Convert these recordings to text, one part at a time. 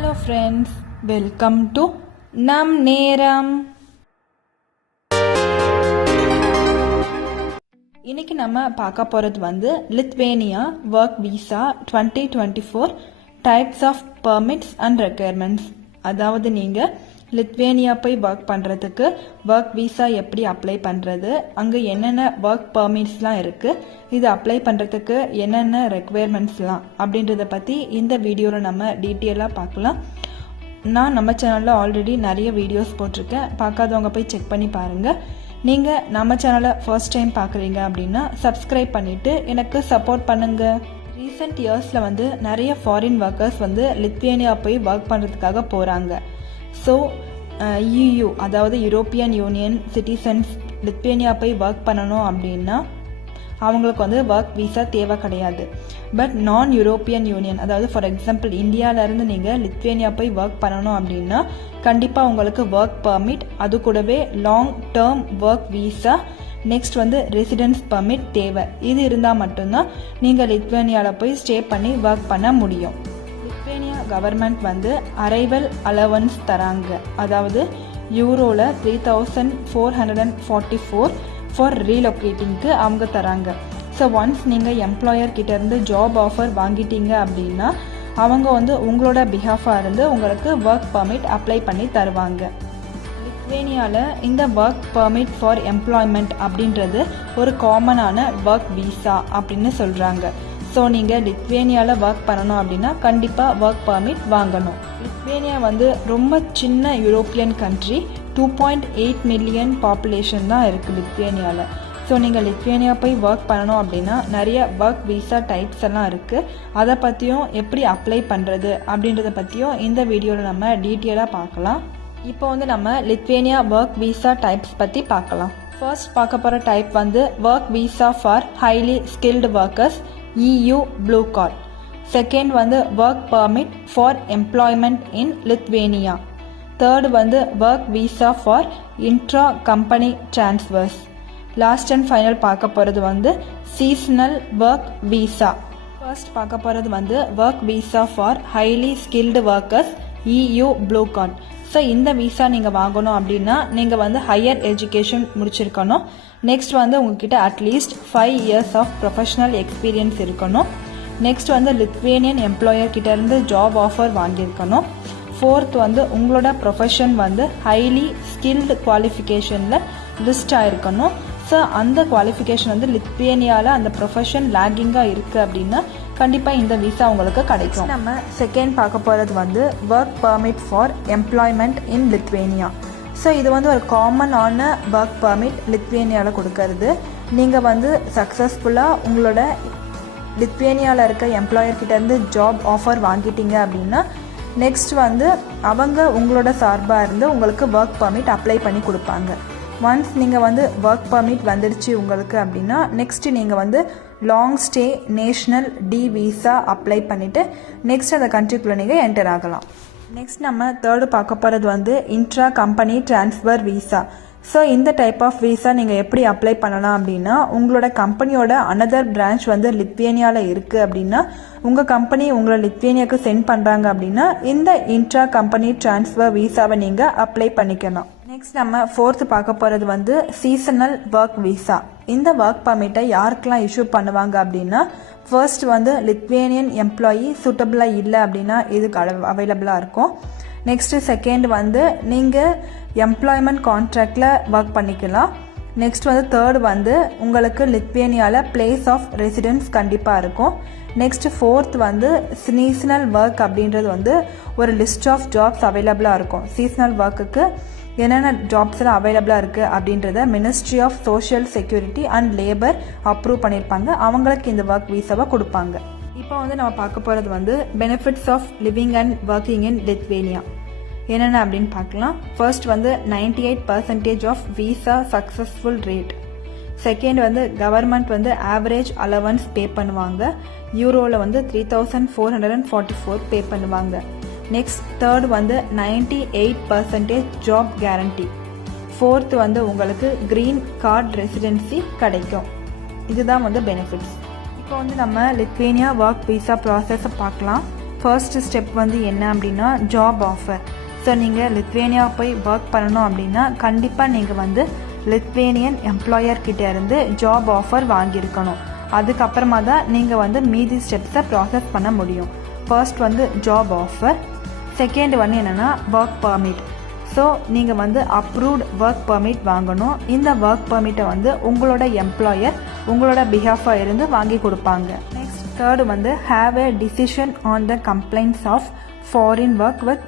Hello friends, welcome to நம் நேரம். இன்னைக்கு நம்ம பார்க்க போகிறது Lithuania work visa 2024 types of permits and requirements. அதாவது நீங்கள் லித்வேனியா போய் ஒர்க் பண்ணுறதுக்கு ஒர்க் விசா எப்படி அப்ளை பண்ணுறது, அங்கே என்னென்ன ஒர்க் பெர்மிட்ஸ்லாம் இருக்குது, இது அப்ளை பண்ணுறதுக்கு என்னென்ன ரெக்குயர்மெண்ட்ஸ்லாம் அப்படின்றத பற்றி இந்த வீடியோவில் நம்ம டீட்டெயிலாக பார்க்கலாம். நான் நம்ம சேனலில் ஆல்ரெடி நிறைய வீடியோஸ் போட்டிருக்கேன், பார்க்காதவங்க போய் செக் பண்ணி பாருங்கள். நீங்கள் நம்ம சேனலை ஃபர்ஸ்ட் டைம் பார்க்குறீங்க அப்படின்னா சப்ஸ்கிரைப் பண்ணிவிட்டு எனக்கு சப்போர்ட் பண்ணுங்கள். ரீசெண்ட் இயர்ஸில் நிறைய ஃபாரின் ஒர்க்கர்ஸ் லித்வேனியா போய் ஒர்க் பண்ணுறதுக்காக போகிறாங்க. ஸோ EU அதாவது யூரோப்பியன் யூனியன் சிட்டிசன்ஸ் லித்வேனியா போய் ஒர்க் பண்ணணும் அப்படின்னா அவங்களுக்கு ஒர்க் விசா தேவை கிடையாது. பட் நான் யூரோப்பியன் யூனியன், அதாவது ஃபார் எக்ஸாம்பிள் இந்தியாவிலேருந்து நீங்கள் லித்வேனியா போய் ஒர்க் பண்ணணும் அப்படின்னா கண்டிப்பாக உங்களுக்கு ஒர்க் பர்மிட், அது கூடவே long term work visa, next residence permit தேவை. இது இருந்தால் மட்டும்தான் நீங்கள் லித்வேனியாவில் போய் ஸ்டே பண்ணி ஒர்க் பண்ண முடியும். லித்வேனியா கவர்மெண்ட் அரைவல் அலவன்ஸ் தராங்க, அதாவது யூரோவில் 3444 ஃபார் ரீலொகேட்டிங்க்கு அவங்க தராங்க. ஸோ ஒன்ஸ் நீங்கள் எம்ப்ளாயர் கிட்டேருந்து ஜாப் ஆஃபர் வாங்கிட்டீங்க அப்படின்னா அவங்க உங்களோட பிஹாஃபாக இருந்து உங்களுக்கு ஒர்க் பர்மிட் அப்ளை பண்ணி தருவாங்க. லித்வேனியாவில் இந்த ஒர்க் பர்மிட் ஃபார் எம்ப்ளாய்மெண்ட் அப்படின்றது ஒரு காமனான ஒர்க் விசா அப்படின்னு சொல்கிறாங்க. ஸோ நீங்கள் லித்வேனியாவில் ஒர்க் பண்ணணும் அப்படின்னா கண்டிப்பாக ஒர்க் பர்மிட் வாங்கணும். லித்வேனியா ரொம்ப சின்ன யூரோப்பியன் கண்ட்ரி, 2.8 மில்லியன் பாப்புலேஷன் தான் இருக்குது லித்வேனியாவில். ஸோ நீங்கள் லித்வேனியா போய் ஒர்க் பண்ணணும் அப்படின்னா நிறைய ஒர்க் விசா டைப்ஸ் எல்லாம் இருக்குது. அதை பற்றியும் எப்படி அப்ளை பண்ணுறது அப்படின்றத பற்றியும் இந்த வீடியோவில் நம்ம டீட்டெயிலாக பார்க்கலாம். இப்போ நம்ம லித்வேனியா ஒர்க் விசா டைப்ஸ் பற்றி பார்க்கலாம். ஃபர்ஸ்ட் பார்க்க போகிற type work visa for highly skilled workers EU blue card. Second work permit for employment in Lithuania. Third work visa for intra company transfers. Last and final பார்க்க போகிறது seasonal work visa. First பார்க்க போகிறது work visa for highly skilled workers EU blue card. So இந்த visa நீங்கள் வாங்கணும் அப்படின்னா நீங்கள் higher education முடிச்சிருக்கணும். நெக்ஸ்ட் உங்ககிட்ட at least 5 years of professional experience இருக்கணும். நெக்ஸ்ட் லித்வேனியன் எம்ப்ளாயர் கிட்டேருந்து ஜாப் ஆஃபர் வாங்கியிருக்கணும். ஃபோர்த் உங்களோட ப்ரொஃபஷன் ஹைலி ஸ்கில்டு குவாலிஃபிகேஷனில் லிஸ்ட் ஆகிருக்கணும். ஸோ அந்த குவாலிஃபிகேஷன் லித்வேனியாவில் அந்த ப்ரொஃபஷன் லேக்கிங்காக இருக்குது அப்படின்னா கண்டிப்பாக இந்த விசா உங்களுக்கு கிடைக்கும். நம்ம செகண்ட் பார்க்க போகிறது work permit for employment in Lithuania. So இது ஒரு காமனான ஒர்க் பர்மிட் லித்வேனியாவில் கொடுக்கறது. நீங்கள் சக்ஸஸ்ஃபுல்லாக உங்களோட லித்வேனியாவில் இருக்க எம்ப்ளாயர் கிட்டேருந்து ஜாப் ஆஃபர் வாங்கிட்டீங்க அப்படின்னா நெக்ஸ்ட் அவங்க உங்களோட சார்பாக இருந்து உங்களுக்கு ஒர்க் பர்மிட் அப்ளை பண்ணி கொடுப்பாங்க. ஒன்ஸ் நீங்கள் ஒர்க் பர்மிட் வந்துடுச்சு உங்களுக்கு அப்படின்னா நெக்ஸ்ட் நீங்கள் long stay national D visa apply பண்ணிவிட்டு நெக்ஸ்ட் அந்த கண்ட்ரிக்குள்ளே நீங்கள் என்டர் ஆகலாம். நெக்ஸ்ட் நம்ம தேர்டு பார்க்க போகிறது intra company transfer visa. So இந்த டைப் ஆஃப் விசா நீங்கள் எப்படி அப்ளை பண்ணலாம் அப்படின்னா உங்களோட கம்பெனியோட அனதர் பிரான்ச் லித்வேனியாவில் இருக்குது அப்படின்னா உங்கள் கம்பெனி உங்களை லித்வேனியாவுக்கு சென்ட் பண்ணுறாங்க அப்படின்னா இந்த இன்ட்ரா கம்பெனி டிரான்ஸ்ஃபர் விசாவை நீங்கள் அப்ளை பண்ணிக்கலாம். நெக்ஸ்ட் நம்ம ஃபோர்த்து பார்க்க போகிறது சீசனல் ஒர்க் விசா. இந்த ஒர்க் பர்மிட்டை யாருக்கெல்லாம் இஷ்யூ பண்ணுவாங்க அப்படின்னா ஃபர்ஸ்ட் லித்வேனியன் எம்ப்ளாயி சூட்டபிளாக இல்லை அப்படின்னா இதுக்கு அவைலபிளாக இருக்கும். நெக்ஸ்ட்டு செகண்ட் நீங்கள் எம்ப்ளாய்மெண்ட் கான்ட்ராக்டில் ஒர்க் பண்ணிக்கலாம். நெக்ஸ்ட் தேர்ட் உங்களுக்கு லித்வேனியாவில் பிளேஸ் ஆஃப் ரெசிடென்ஸ் கண்டிப்பாக இருக்கும். நெக்ஸ்ட் ஃபோர்த் சீசனல் ஒர்க் அப்படின்றது ஒரு லிஸ்ட் ஆஃப் ஜாப்ஸ் அவைலபிளாக இருக்கும். சீசனல் ஒர்க்குக்கு என்னென்ன ஜாப்ஸ் எல்லாம் அவைலபிளாக இருக்குது அப்படின்றத ministry of social security and labour approve பண்ணியிருப்பாங்க. அவங்களுக்கு இந்த ஒர்க் விசாவை கொடுப்பாங்க. இப்போ நம்ம பார்க்க போகிறது benefits of living and working in Lithuania என்னென்ன அப்படின்னு பார்க்கலாம். First 98% of visa successful rate. Second government average allowance pay பண்ணுவாங்க. யூரோவில் 3444 பே பண்ணுவாங்க. Next third 98% job guarantee. Fourth உங்களுக்கு க்ரீன் கார்டு ரெசிடென்சி கிடைக்கும். இதுதான் பெனிஃபிட்ஸ். இப்போ நம்ம லித்வேனியா ஒர்க் விசா ப்ராசஸை பார்க்கலாம். ஃபர்ஸ்ட் ஸ்டெப் வந்து என்ன அப்படின்னா ஜாப் ஆஃபர். ஸோ நீங்கள் லித்வேனியா போய் ஒர்க் பண்ணணும் அப்படின்னா கண்டிப்பாக நீங்கள் வந்து லித்வேனியன் எம்ப்ளாயர்கிட்ட இருந்து ஜாப் ஆஃபர் வாங்கியிருக்கணும். அதுக்கப்புறமா தான் நீங்கள் வந்து மீதி ஸ்டெப்ஸை ப்ராசஸ் பண்ண முடியும். ஃபர்ஸ்ட் வந்து ஜாப் ஆஃபர், செகண்ட் வந்து என்னென்னா ஒர்க் பர்மிட். ஸோ நீங்கள் வந்து அப்ரூவ்ட் ஒர்க் பர்மிட் வாங்கணும். இந்த ஒர்க் பர்மிட்டை வந்து உங்களோட எம்ப்ளாயர் உங்களோட பிஹாஃபாக இருந்து வாங்கி கொடுப்பாங்க. நெக்ஸ்ட் தேர்டு வந்து have a decision on the complaints of foreign work with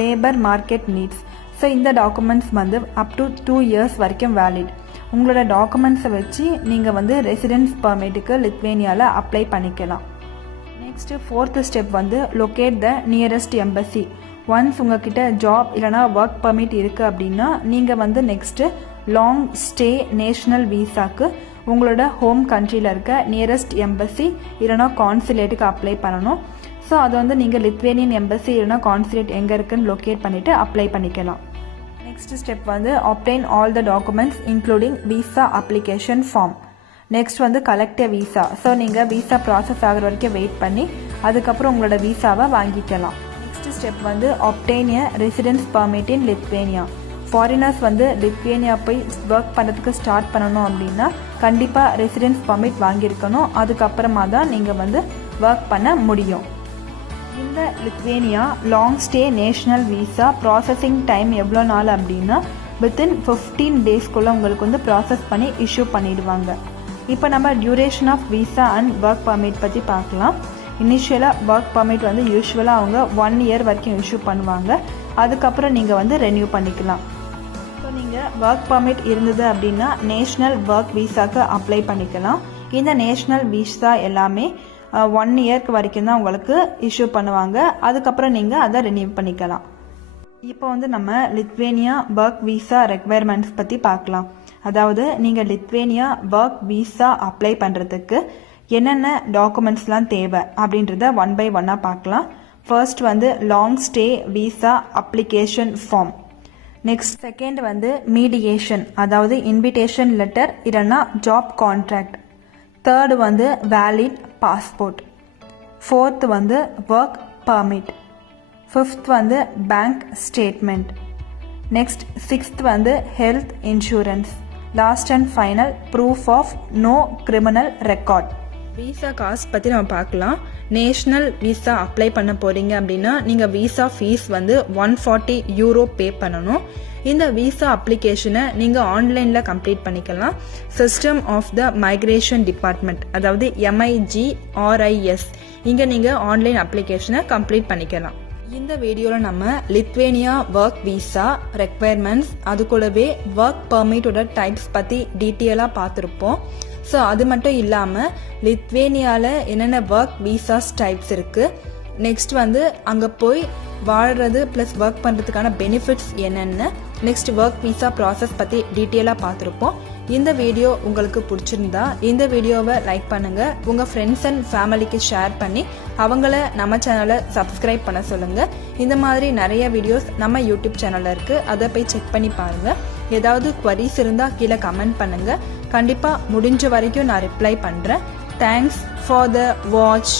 labour market needs. So இந்த டாக்குமெண்ட்ஸ் வந்து அப் டு 2 years வரைக்கும் வேலிட். உங்களோட டாக்குமெண்ட்ஸை வச்சு நீங்கள் வந்து ரெசிடென்ஸ் பர்மிட்டுக்கு லித்வேனியாவில் அப்ளை பண்ணிக்கலாம். நெக்ஸ்ட்டு ஃபோர்த்து ஸ்டெப் வந்து locate the nearest embassy. Once உங்ககிட்ட ஜாப் இல்லைனா ஒர்க் பர்மிட் இருக்குது அப்படின்னா நீங்கள் வந்து நெக்ஸ்ட்டு லாங் ஸ்டே நேஷ்னல் வீசாக்கு உங்களோட ஹோம் கண்ட்ரியில் இருக்க நியரஸ்ட் எம்பசி இல்லைனா கான்சுலேட்டுக்கு அப்ளை பண்ணணும். ஸோ அது வந்து நீங்கள் லித்வேனியன் எம்பசி இல்லைனா கான்சுலேட் எங்கே இருக்குன்னு லொக்கேட் பண்ணிவிட்டு அப்ளை பண்ணிக்கலாம். நெக்ஸ்ட் ஸ்டெப் வந்து obtain all the documents including visa application form. Next வந்து கலெக்ட் விசா. ஸோ நீங்கள் விசா ப்ராசஸ் ஆகிற வரைக்கும் வெயிட் பண்ணி அதுக்கப்புறம் உங்களோட விசாவை வாங்கிக்கலாம். நெக்ஸ்ட் ஸ்டெப் வந்து obtain a residence permit in Lithuania. Foreigners வந்து லித்வேனியா போய் ஒர்க் பண்ணுறதுக்கு ஸ்டார்ட் பண்ணணும் அப்படின்னா கண்டிப்பாக ரெசிடென்ஸ் பர்மிட் வாங்கியிருக்கணும். அதுக்கப்புறமா தான் நீங்கள் வந்து ஒர்க் பண்ண முடியும். இந்த Lithuania long stay national visa processing time எவ்வளோ நாள் அப்படின்னா வித்தின் 15 daysக்குள்ளே உங்களுக்கு வந்து ப்ராசஸ் பண்ணி இஷ்யூ பண்ணிடுவாங்க. இப்போ நம்ம duration of visa and work permit பற்றி பார்க்கலாம். இனிஷியலாக ஒர்க் பர்மிட் வந்து யூஸ்வலாக அவங்க 1 year வரைக்கும் இஷ்யூ பண்ணுவாங்க. அதுக்கப்புறம் நீங்கள் வந்து ரெனியூ பண்ணிக்கலாம். ஸோ நீங்கள் ஒர்க் பர்மிட் இருந்தது அப்படின்னா நேஷ்னல் ஒர்க் வீசாக்கு அப்ளை பண்ணிக்கலாம். இந்த நேஷ்னல் வீசா எல்லாமே 1 year வரைக்கும் தான் உங்களுக்கு இஷ்யூ பண்ணுவாங்க. அதுக்கப்புறம் நீங்கள் அதை ரெனியூ பண்ணிக்கலாம். இப்போ வந்து நம்ம லித்வேனியா ஒர்க் வீசா ரெக்குவயர்மெண்ட்ஸ் பற்றி பார்க்கலாம். அதாவது நீங்கள் லித்வேனியா ஒர்க் வீசா அப்ளை பண்ணுறதுக்கு என்னென்ன டாக்குமெண்ட்ஸ்லாம் தேவை அப்படின்றத 1 by 1 பார்க்கலாம். ஃபர்ஸ்ட் வந்து long stay visa application form. Next second வந்து மீடியேஷன், அதாவது இன்விடேஷன் லெட்டர் இல்லைன்னா ஜாப் கான்ட்ராக்ட். தேர்டு வந்து வேலிட் பாஸ்போர்ட். ஃபோர்த்து வந்து ஒர்க் பர்மிட். ஃபிஃப்த் வந்து பேங்க் ஸ்டேட்மெண்ட். நெக்ஸ்ட் சிக்ஸ்த் வந்து health insurance. Last and final proof of no criminal record. Visa cost பற்றி நம்ம பார்க்கலாம். நேஷ்னல் விசா அப்ளை பண்ண போகிறீங்க அப்படின்னா நீங்கள் விசா ஃபீஸ் வந்து €140 பே பண்ணணும். இந்த விசா அப்ளிகேஷனை நீங்கள் ஆன்லைனில் கம்ப்ளீட் பண்ணிக்கலாம். System of the migration department, அதாவது MIGRIS, இங்கே நீங்கள் ஆன்லைன் அப்ளிகேஷனை கம்ப்ளீட் பண்ணிக்கலாம். இந்த வீடியோவில் நம்ம லித்வேனியா ஒர்க் விசா ரெக்குவயர்மெண்ட்ஸ் அது கூடவே ஒர்க் பர்மிட்டோட டைப்ஸ் பற்றி டீட்டெயிலாக பார்த்துருப்போம். ஸோ அது மட்டும் இல்லாமல் லித்வேனியாவில் என்னென்ன ஒர்க் விசாஸ் டைப்ஸ் இருக்குது, நெக்ஸ்ட் வந்து அங்கே போய் வாழ்கிறது ப்ளஸ் ஒர்க் பண்ணுறதுக்கான பெனிஃபிட்ஸ் என்னென்ன, நெக்ஸ்ட் ஒர்க் விசா ப்ராசஸ் பற்றி டீட்டெயிலாக பார்த்துருப்போம். இந்த வீடியோ உங்களுக்கு பிடிச்சிருந்தா இந்த வீடியோவை லைக் பண்ணுங்கள், உங்கள் ஃப்ரெண்ட்ஸ் அண்ட் ஃபேமிலிக்கு ஷேர் பண்ணி அவங்கள நம்ம சேனலை சப்ஸ்கிரைப் பண்ண சொல்லுங்கள். இந்த மாதிரி நிறைய வீடியோஸ் நம்ம யூடியூப் சேனலில் இருக்குது, அதை போய் செக் பண்ணி பாருங்கள். ஏதாவது குவரிஸ் இருந்தால் கீழே கமெண்ட் பண்ணுங்கள். கண்டிப்பாக முடிஞ்ச வரைக்கும் நான் ரிப்ளை பண்ணுறேன். Thanks for the watch.